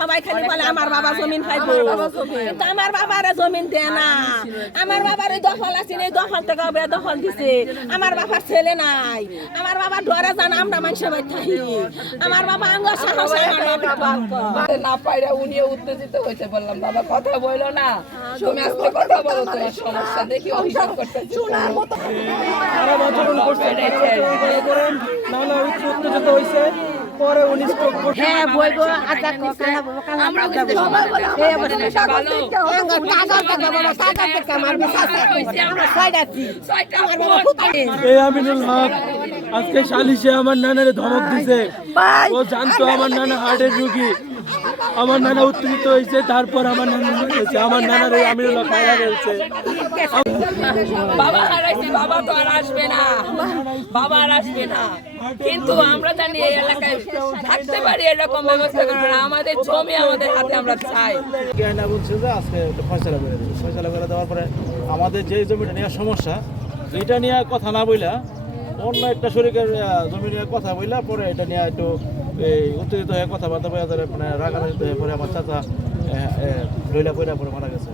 সবাই খালি বলে আমার বাবা জমিন খাইবো, কিন্তু আমার বাবার জমিন দেয় না। আমার বাবার দখল আছে, এই দখল থেকে দখল দিছে। আমার বাবার ছেলে নাই, আমার বাবা ডরা জান আমরা মানুষের বাড়ি থাকি। আমার বাবা আঙ্গ সাহস না পাইরা উনিও উত্তেজিত হয়েছে। বললাম বাবা কথা বললো না, তুমি আজকে কথা বলো, তোমার সমস্যা দেখি অভিযোগ করতে শোনার মতো উত্তেজিত হয়েছে। পরে উনি স্ট্রোক করতে হ্যাঁ বলবো আচ্ছা আমরা এই আমিনুল হক আজকে সালিশে আমার নানারে ধমক দিছে। ও জানতো আমার নানা হার্টের রোগী। আমার নানা উত্তেজিত হয়েছে, তারপর আমার নানা হয়েছে। আমার নানার এই আমিনুল হক মারা গেছে। বাবা হারাইছি, বাবা তো আর আসবে না, বাবা আর আসবে না। কিন্তু আমরা জানি এই এলাকায় থাকতে পারি এরকম ব্যবস্থা করার, আমাদের জমি আমাদের হাতে আমরা চাই। না বলছে যে আজকে ফয়সালা করে দেবে। ফয়সালা করে দেওয়ার পরে আমাদের যে জমিটা নিয়ে সমস্যা, এটা নিয়ে কথা না বইলা অন্য একটা শরীরের জমি নিয়ে কথা বইলা পরে এটা নিয়ে একটু উত্তেজিত হয়ে কথাবার্তা বলে মানে রাগান্বিত হয়ে পরে আমার চাচা রইলা পরে মারা গেছে।